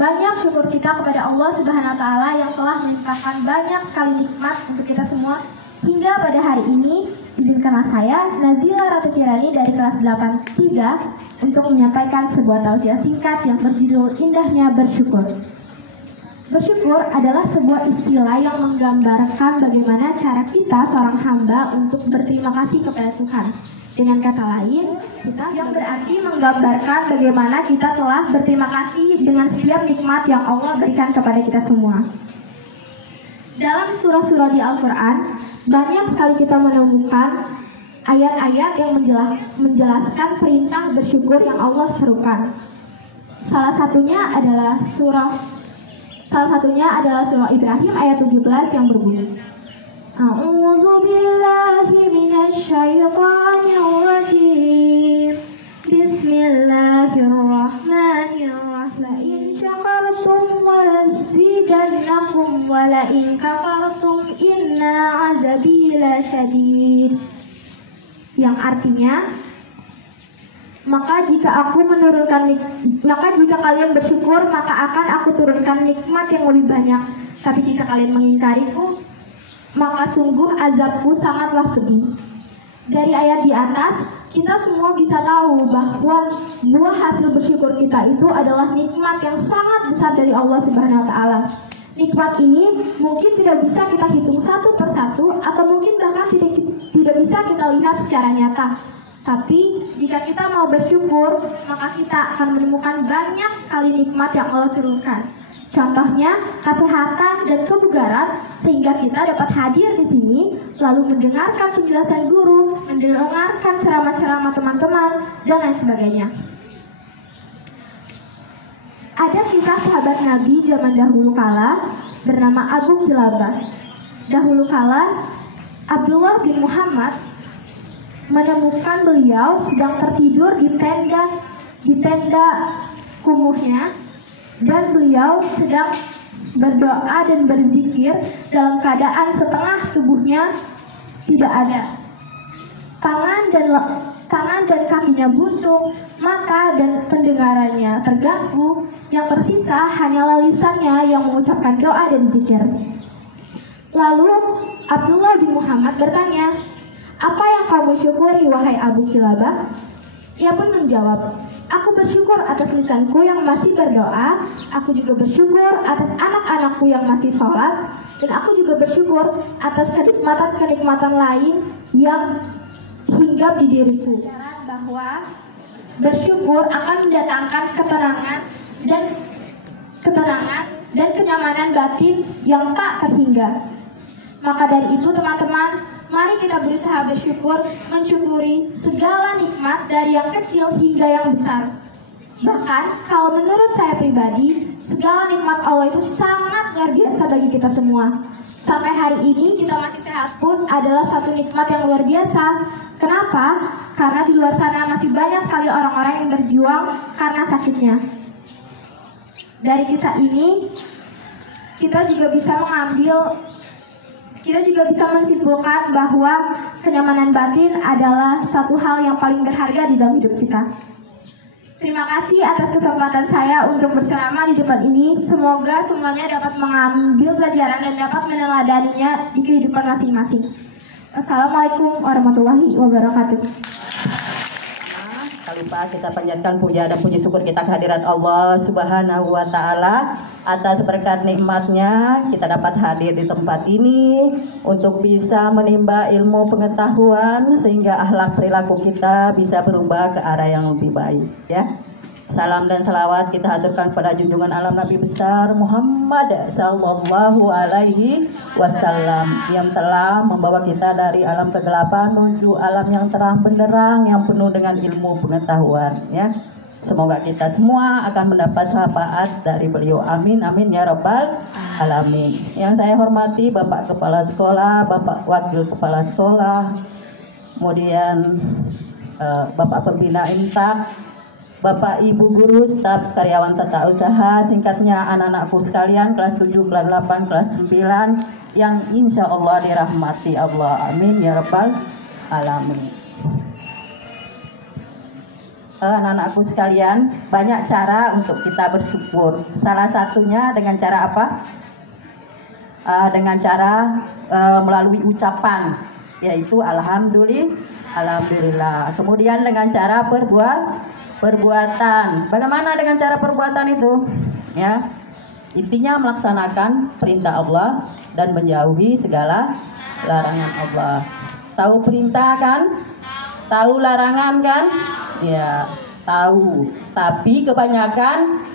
banyak syukur kita kepada Allah Subhanahu wa Ta'ala yang telah melimpahkan banyak sekali nikmat untuk kita semua. Hingga pada hari ini, izinkanlah saya, Nazila Ratu Kirani dari kelas 83 untuk menyampaikan sebuah tausiah singkat yang berjudul Indahnya Bersyukur. Bersyukur adalah sebuah istilah yang menggambarkan bagaimana cara kita seorang hamba untuk berterima kasih kepada Tuhan. Dengan kata lain, kita yang berarti menggambarkan bagaimana kita telah berterima kasih dengan setiap nikmat yang Allah berikan kepada kita semua. Dalam surah-surah di Al-Quran, banyak sekali kita menemukan ayat-ayat yang menjelaskan perintah bersyukur yang Allah serukan. Salah satunya adalah surah Ibrahim ayat 17 yang berbunyi, A'udzu billahi minasy syaithanir rajim. Bismillahirrahmanirrahim. La in syakartum wa lazidannakum wa la in kafartum inna 'adzabi lasyadid. Yang artinya, maka jika kalian bersyukur, maka akan aku turunkan nikmat yang lebih banyak. Tapi jika kalian mengingkariku, maka sungguh azabku sangatlah pedih. Dari ayat di atas, kita semua bisa tahu bahwa buah hasil bersyukur kita itu adalah nikmat yang sangat besar dari Allah Subhanahu wa Ta'ala. Nikmat ini mungkin tidak bisa kita hitung satu persatu, atau mungkin bahkan tidak bisa kita lihat secara nyata. Tapi jika kita mau bersyukur, maka kita akan menemukan banyak sekali nikmat yang Allah turunkan. Contohnya kesehatan dan kebugaran, sehingga kita dapat hadir di sini, lalu mendengarkan penjelasan guru, mendengarkan ceramah-ceramah teman-teman, dan lain sebagainya. Ada kisah sahabat Nabi zaman dahulu kala bernama Abu Kilabah. Dahulu kala, Abdullah bin Muhammad menemukan beliau sedang tertidur di tenda kumuhnya, dan beliau sedang berdoa dan berzikir dalam keadaan setengah tubuhnya tidak ada. Tangan dan kakinya buntung, mata dan pendengarannya terganggu. Yang tersisa hanyalah lisannya yang mengucapkan doa dan zikir. Lalu Abdullah bin Muhammad bertanya, "Apa yang kamu syukuri, wahai Abu Kilabah?" Ia pun menjawab, "Aku bersyukur atas lisanku yang masih berdoa, aku juga bersyukur atas anak-anakku yang masih sholat, dan aku juga bersyukur atas kenikmatan-kenikmatan lain yang hinggap di diriku." Bahwa bersyukur akan mendatangkan ketenangan dan kenyamanan batin yang tak terhingga. Maka dari itu teman-teman, mari kita berusaha bersyukur, mensyukuri segala nikmat dari yang kecil hingga yang besar. Bahkan kalau menurut saya pribadi, segala nikmat Allah itu sangat luar biasa bagi kita semua. Sampai hari ini kita masih sehat pun adalah satu nikmat yang luar biasa. Kenapa? Karena di luar sana masih banyak sekali orang-orang yang berjuang karena sakitnya. Dari kisah ini, kita juga bisa menyimpulkan bahwa kenyamanan batin adalah satu hal yang paling berharga di dalam hidup kita. Terima kasih atas kesempatan saya untuk berceramah di depan ini. Semoga semuanya dapat mengambil pelajaran dan dapat meneladaninya di kehidupan masing-masing. Assalamualaikum warahmatullahi wabarakatuh. Kali Pak, kita panjatkan puja dan puji syukur kita kehadirat Allah Subhanahu wa Ta'ala atas berkat nikmatnya kita dapat hadir di tempat ini untuk bisa menimba ilmu pengetahuan sehingga akhlak perilaku kita bisa berubah ke arah yang lebih baik, ya. Salam dan salawat kita haturkan pada junjungan alam Nabi besar Muhammad sallallahu alaihi wasallam yang telah membawa kita dari alam kegelapan menuju alam yang terang benderang yang penuh dengan ilmu pengetahuan, ya. Semoga kita semua akan mendapat syafaat dari beliau. Amin amin ya rabbal alamin. Yang saya hormati Bapak Kepala Sekolah, Bapak Wakil Kepala Sekolah, kemudian Bapak Pembina Intak, Bapak Ibu Guru, staf karyawan tata usaha, singkatnya anak-anakku sekalian kelas 7, kelas 8, kelas 9 yang insya Allah dirahmati Allah. Amin ya rabbal alamin. anak-anakku sekalian, banyak cara untuk kita bersyukur. Salah satunya dengan cara apa? Dengan cara melalui ucapan, yaitu alhamdulillah. Kemudian dengan cara perbuatan. Bagaimana dengan cara perbuatan itu? Ya, intinya melaksanakan perintah Allah dan menjauhi segala larangan Allah. Tahu perintah kan? Tahu larangan kan? Ya, tahu. Tapi kebanyakan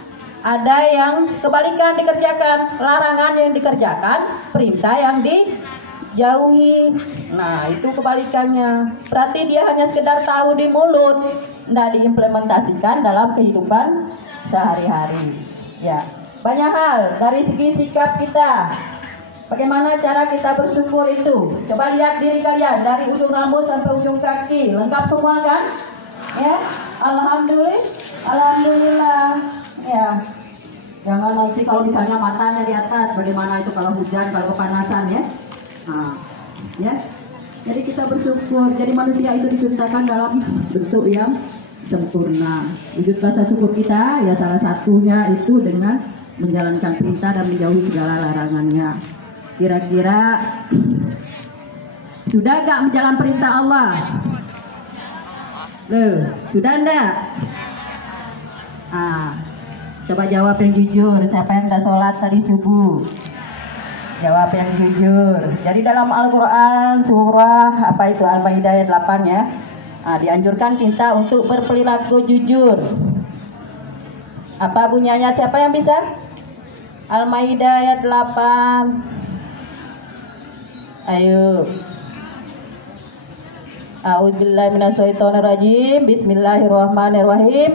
ada yang kebalikan dikerjakan, larangan yang dikerjakan, perintah yang dijauhi. Nah, itu kebalikannya. Berarti dia hanya sekedar tahu di mulut, tidak diimplementasikan dalam kehidupan sehari-hari. Ya, banyak hal dari segi sikap kita. Bagaimana cara kita bersyukur itu? Coba lihat diri kalian dari ujung rambut sampai ujung kaki, lengkap semua kan? Ya, alhamdulillah. Ya, jangan nanti kalau misalnya matanya di atas, bagaimana itu kalau hujan, kalau kepanasan ya. Nah, ya. Jadi kita bersyukur. Jadi manusia itu diciptakan dalam bentuk yang sempurna. Wujud rasa syukur kita ya salah satunya itu dengan menjalankan perintah dan menjauhi segala larangannya. Kira-kira sudah gak menjalankan perintah Allah? Sudah enggak? Coba jawab yang jujur. Siapa yang udah sholat tadi subuh? Jawab yang jujur. Jadi dalam Al-Quran surah apa itu Al-Maidah ayat 8 ya, dianjurkan kita untuk berperilaku jujur. Apa bunyinya? Siapa yang bisa? Al-Maidah ayat 8. Ayo. A'udzubillahi minasyaitonirrajim. Bismillahirrahmanirrahim.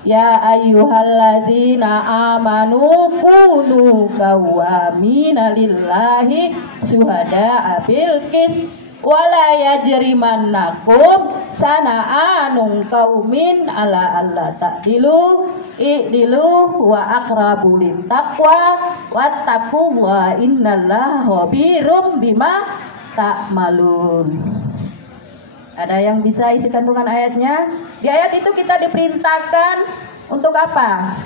Ya ayyuhallazina amanu kunu qawwamina lillahi syuhada'a bil qis wala yajrimannakum sana'anun qaumin ala alla ta'dilu i'dilu wa aqrabu littaqwa wattaqullaha innallaha khabirum bima ta'malun. Ada yang bisa isi kandungan ayatnya? Di ayat itu kita diperintahkan untuk apa?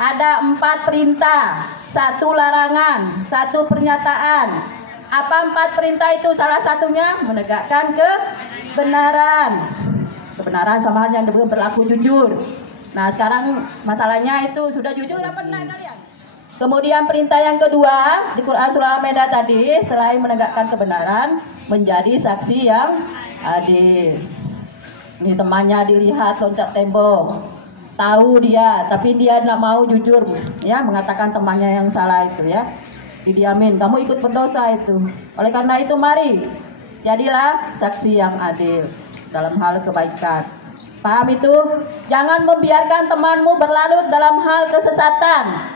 Ada 4 perintah, 1 larangan, 1 pernyataan. Apa 4 perintah itu? Salah satunya menegakkan kebenaran. Kebenaran sama halnya yang berlaku jujur. Nah, sekarang masalahnya itu sudah jujur apa enggak kalian? Kemudian perintah yang kedua di Quran surah Al-Maidah tadi, selain menegakkan kebenaran, menjadi saksi yang adil. Ini temannya dilihat loncat tembok, tahu dia, tapi dia tidak mau jujur, ya, mengatakan temannya yang salah itu ya, didiamin. Kamu ikut berdosa itu. Oleh karena itu mari jadilah saksi yang adil dalam hal kebaikan. Paham itu? Jangan membiarkan temanmu berlarut dalam hal kesesatan.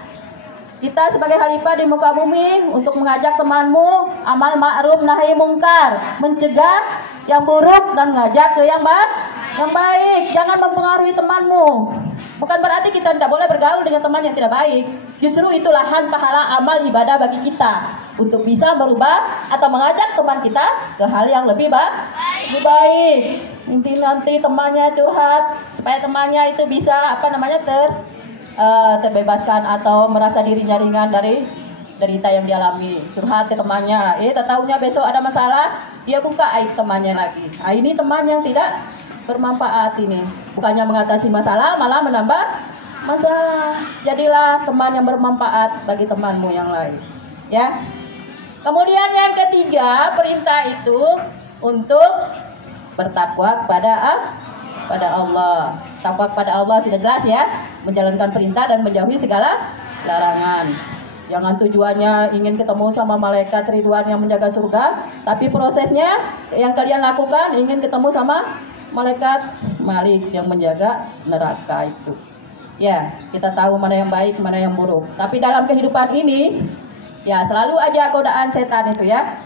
Kita sebagai khalifah di muka bumi untuk mengajak temanmu amal ma'ruf nahi mungkar, mencegah yang buruk dan mengajak ke yang baik. Jangan mempengaruhi temanmu. Bukan berarti kita tidak boleh bergaul dengan teman yang tidak baik. Justru itu lahan pahala amal ibadah bagi kita untuk bisa merubah atau mengajak teman kita ke hal yang lebih baik. Nanti temannya curhat supaya temannya itu bisa terbebaskan atau merasa dirinya ringan dari derita yang dialami. Curhat ke temannya, tahunya besok ada masalah, dia buka aib temannya lagi. Ini teman yang tidak bermanfaat ini. Bukannya mengatasi masalah, malah menambah masalah. Jadilah teman yang bermanfaat bagi temanmu yang lain. Ya. Kemudian yang ketiga, perintah itu untuk bertakwa kepada Allah. Takwa kepada Allah sudah jelas ya, menjalankan perintah dan menjauhi segala larangan. Jangan tujuannya ingin ketemu sama malaikat Ridwan yang menjaga surga, tapi prosesnya yang kalian lakukan ingin ketemu sama malaikat Malik yang menjaga neraka itu. Ya, kita tahu mana yang baik, mana yang buruk. Tapi dalam kehidupan ini, ya selalu aja godaan setan itu ya.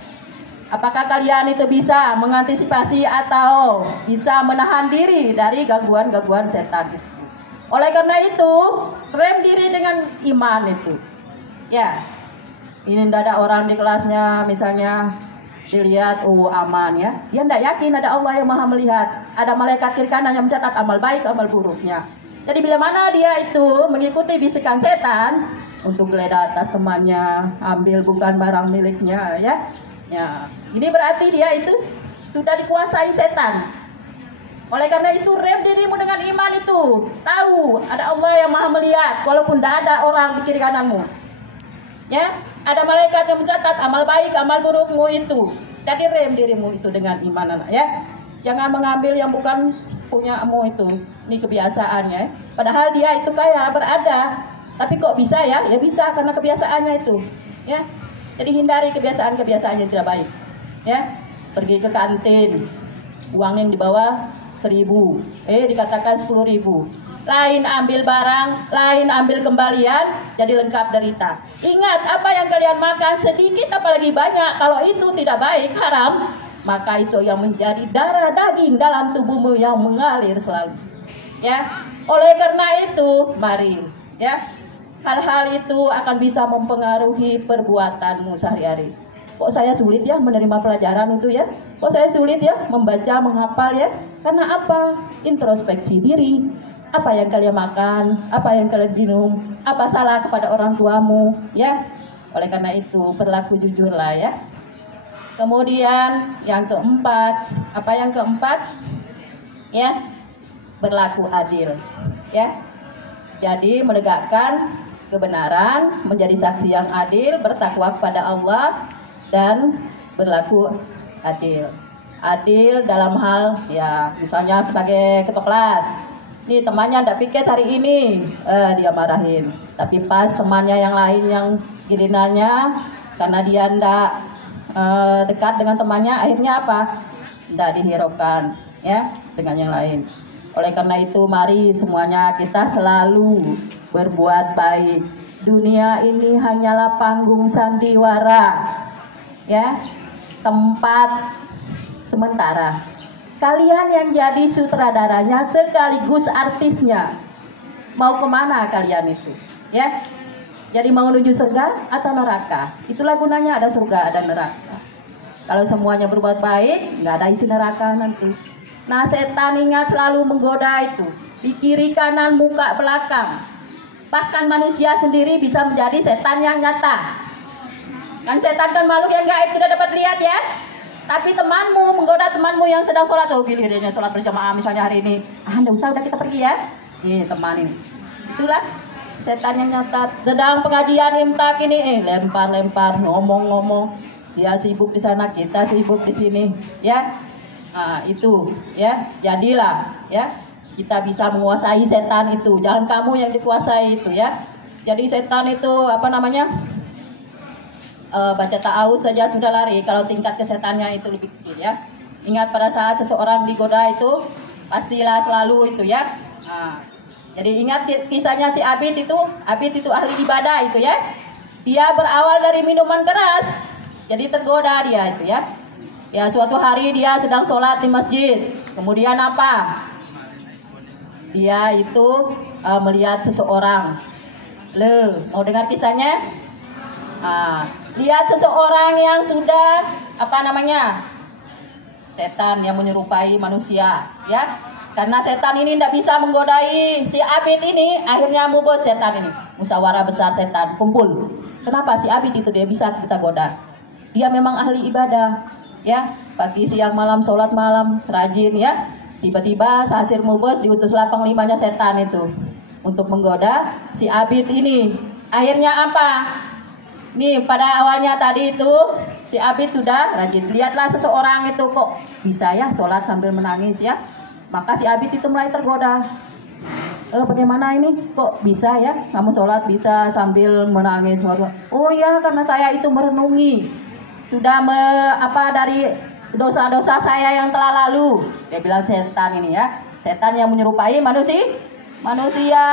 Apakah kalian itu bisa mengantisipasi atau bisa menahan diri dari gangguan-gangguan setan? Oleh karena itu, rem diri dengan iman itu. Ya, ini tidak ada orang di kelasnya misalnya dilihat, aman ya. Dia tidak yakin ada Allah yang maha melihat. Ada malaikat kiri kanan yang mencatat amal baik, amal buruknya. Jadi bila mana dia itu mengikuti bisikan setan untuk geledah atas temannya, ambil bukan barang miliknya ya. Ya, ini berarti dia itu sudah dikuasai setan. Oleh karena itu rem dirimu dengan iman itu. Tahu ada Allah yang maha melihat walaupun tidak ada orang di kiri kananmu. Ya, ada malaikat yang mencatat amal baik, amal burukmu itu. Jadi rem dirimu itu dengan iman anak ya. Jangan mengambil yang bukan punyamu itu. Ini kebiasaannya. Padahal dia itu kaya, berada. Tapi kok bisa ya? Ya bisa karena kebiasaannya itu. Ya. Jadi hindari kebiasaan-kebiasaan yang tidak baik. Ya. Pergi ke kantin. Uang yang dibawa 1.000. Dikatakan 10.000. Lain ambil barang, lain ambil kembalian, jadi lengkap derita. Ingat, apa yang kalian makan sedikit apalagi banyak, kalau itu tidak baik, haram, maka itu yang menjadi darah daging dalam tubuhmu yang mengalir selalu. Ya, oleh karena itu, mari, ya, hal-hal itu akan bisa mempengaruhi perbuatanmu sehari-hari. Kok saya sulit ya menerima pelajaran itu ya? Kok saya sulit ya membaca, menghafal ya? Karena apa? Introspeksi diri. Apa yang kalian makan, apa yang kalian minum, apa salah kepada orang tuamu, ya. Oleh karena itu berlaku jujurlah ya. Kemudian yang keempat, apa yang keempat? Ya, berlaku adil, ya. Jadi menegakkan kebenaran, menjadi saksi yang adil, bertakwa kepada Allah dan berlaku adil. Adil dalam hal ya, misalnya sebagai ketua kelas. Nih temannya ndak piket hari ini, dia marahin. Tapi pas temannya yang lain yang gilinanya, karena dia ndak dekat dengan temannya, akhirnya apa? Ndak dihiraukan, ya, dengan yang lain. Oleh karena itu, mari semuanya kita selalu berbuat baik. Dunia ini hanyalah panggung sandiwara, ya, tempat sementara. Kalian yang jadi sutradaranya sekaligus artisnya, mau kemana kalian itu? Ya, jadi mau menuju surga atau neraka? Itulah gunanya ada surga, ada neraka. Kalau semuanya berbuat baik, nggak ada isi neraka nanti. Nah, setan ingat selalu menggoda itu di kiri kanan muka belakang. Bahkan manusia sendiri bisa menjadi setan yang nyata. Kan setan kan makhluk yang gaib, tidak dapat lihat ya. Tapi temanmu menggoda temanmu yang sedang sholat, gilirannya sholat berjamaah misalnya hari ini, nggak usah, udah kita pergi ya. Nih teman ini, itulah setan yang nyata. Sedang pengajian imtak ini, lempar-lempar, ngomong-ngomong, dia sibuk di sana, kita sibuk di sini, ya. Nah itu, ya, jadilah, ya, kita bisa menguasai setan itu. Jangan kamu yang dikuasai itu, ya. Jadi setan itu apa namanya? Baca ta'awudz saja sudah lari, kalau tingkat kesetannya itu lebih kecil ya. Ingat pada saat seseorang digoda itu pastilah selalu itu ya. Nah, jadi ingat kisahnya si Abid itu ahli ibadah itu ya. Dia berawal dari minuman keras, jadi tergoda dia itu ya. Ya suatu hari dia sedang sholat di masjid, kemudian apa? Dia itu melihat seseorang. Mau dengar kisahnya? Lihat seseorang yang sudah apa namanya, setan yang menyerupai manusia ya, karena setan ini tidak bisa menggodai si Abid ini, akhirnya mubos setan ini, musyawarah besar setan kumpul. Kenapa si Abid itu dia bisa kita goda? Dia memang ahli ibadah ya, pagi siang malam sholat malam rajin ya. Tiba-tiba hasil mubos diutuslah panglimanya setan itu untuk menggoda si Abid ini. Akhirnya apa? Nih pada awalnya tadi itu si Abid sudah rajin. Lihatlah seseorang itu kok bisa ya sholat sambil menangis ya. Maka si Abid itu mulai tergoda. Bagaimana ini kok bisa ya kamu sholat bisa sambil menangis? Oh ya karena saya itu merenungi sudah dari dosa-dosa saya yang telah lalu. Dia bilang setan ini ya, setan yang menyerupai manusia.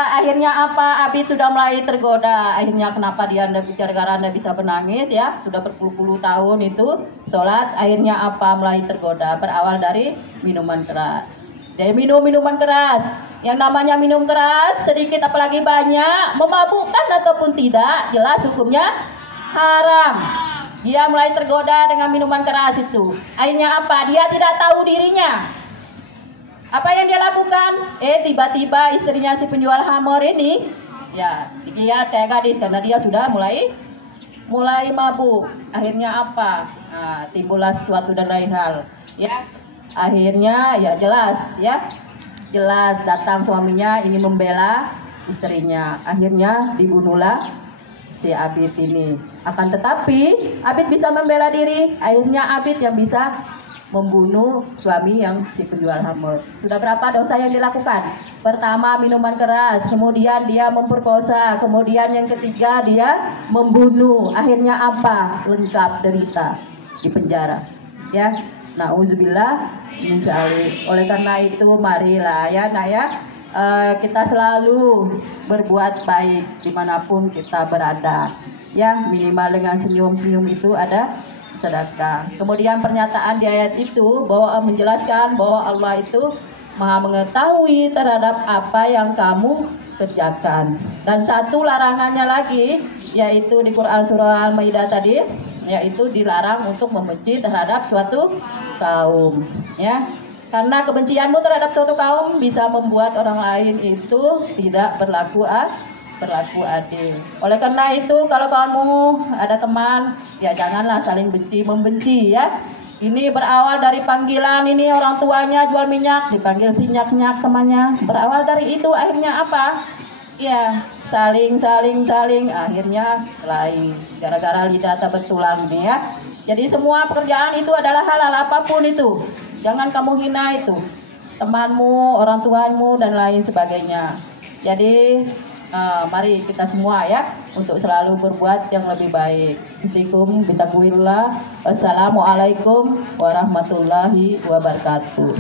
Akhirnya apa? Abid sudah mulai tergoda. Akhirnya kenapa dia gara-gara anda bisa menangis ya? Sudah berpuluh-puluh tahun itu sholat. Akhirnya apa? Mulai tergoda. Berawal dari minuman keras. Dia minum minuman keras. Yang namanya minum keras sedikit apalagi banyak, memabukkan ataupun tidak, jelas hukumnya haram. Dia mulai tergoda dengan minuman keras itu. Akhirnya apa? Dia tidak tahu dirinya. Apa yang dia lakukan? Tiba-tiba istrinya si penjual hammer ini, ya, dilihat kayak gadis karena dia sudah mulai mabuk. Akhirnya apa? Nah, timbullah sesuatu dan lain hal. Ya, akhirnya ya jelas datang suaminya ingin membela istrinya. Akhirnya dibunuhlah si Abid ini. Akan tetapi Abid bisa membela diri. Akhirnya Abid yang bisa membunuh suami yang si penjual hammer. Sudah berapa dosa yang dilakukan? Pertama minuman keras, kemudian dia memperkosa, kemudian yang ketiga dia membunuh. Akhirnya apa? Lengkap derita di penjara. Ya, nauzubillah min dzalik. Oleh karena itu marilah ya nak ya, kita selalu berbuat baik dimanapun kita berada. Ya, minimal dengan senyum-senyum itu ada sedekah. Kemudian pernyataan di ayat itu bahwa menjelaskan bahwa Allah itu Maha mengetahui terhadap apa yang kamu kerjakan. Dan satu larangannya lagi yaitu di Quran surah Al-Maidah tadi, yaitu dilarang untuk membenci terhadap suatu kaum, ya. Karena kebencianmu terhadap suatu kaum bisa membuat orang lain itu tidak berlaku adil. Oleh karena itu kalau kamu ada teman, ya janganlah saling membenci ya. Ini berawal dari panggilan, ini orang tuanya jual minyak dipanggil si nyak-nyak temannya. Berawal dari itu akhirnya apa? Ya, saling akhirnya lain gara-gara lidah tak bertulang ini ya. Jadi semua pekerjaan itu adalah halal apapun itu. Jangan kamu hina itu temanmu, orang tuamu dan lain sebagainya. Jadi mari kita semua ya untuk selalu berbuat yang lebih baik. Bismikum bitakwillah. Wassalamualaikum warahmatullahi wabarakatuh.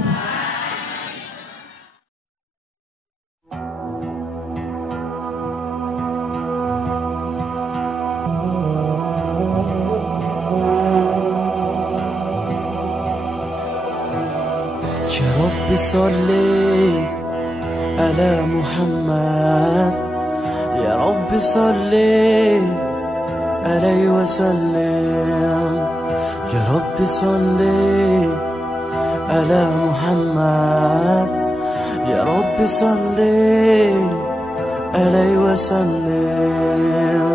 يا رب صل على محمد يا رب صل عليه وسلم يا رب صل على محمد يا رب صل عليه وسلم